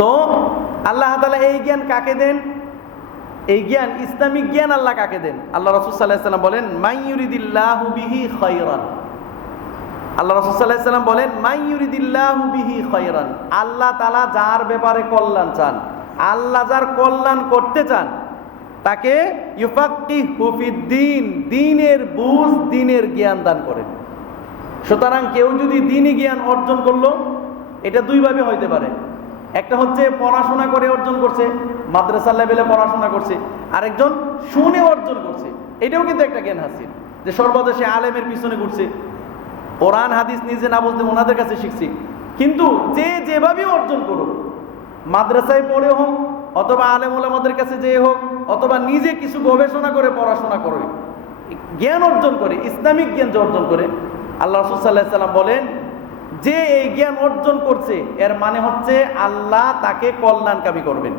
তো আল্লাহ তাআলা এই জ্ঞান কাকে দেন? এই জ্ঞান, ইসলামিক জ্ঞান আল্লাহ কাকে দেন? আল্লাহ রাসূল সাল্লাল্লাহু আলাইহি ওয়াসাল্লাম বলেন, মান ইউরিদিল্লাহু বিহি খায়রান। আল্লাহ রাসূল সাল্লাল্লাহু আলাইহি ওয়াসাল্লাম বলেন, মান ইউরিদিল্লাহু বিহি খায়রান। আল্লাহ তাআলা যার ব্যাপারে কল্যাণ চান, আল্লাহ যার কল্যাণ করতে চান, তাকে ইউফাক্কিহু ফিদ্দীন, দ্বীনের বুঝ, দ্বীনের জ্ঞান দান করেন। সুতরাং কেউ যদি দ্বীনি জ্ঞান অর্জন করলো, এটা দুইভাবে হইতে পারে। একটা হচ্ছে পড়াশোনা করে অর্জন করছে, মাদ্রাসা লেভেলে পড়াশোনা করছে, আরেকজন শুনে অর্জন করছে। এটাও কিন্তু একটা জ্ঞান হাসিল, যে সর্বদেশে আলেমের পিছনে ঘুরছে, কোরআন হাদিস নিজে না বুঝতে ওনাদের কাছে শিখছি। কিন্তু যে যেভাবে অর্জন করুক, মাদ্রাসায় পড়ে হোক, অথবা আলেম ওলামাদের কাছে যেয়ে হোক, অথবা নিজে কিছু গবেষণা করে পড়াশোনা করে জ্ঞান অর্জন করে, ইসলামিক জ্ঞান যে অর্জন করে, আল্লাহ রাসূল সাল্লাল্লাহু আলাইহি ওয়াসাল্লাম বলেন যে এই জ্ঞান অর্জন করছে, এর মানে হচ্ছে আল্লাহ তাকে কল্যাণকামী করবেন।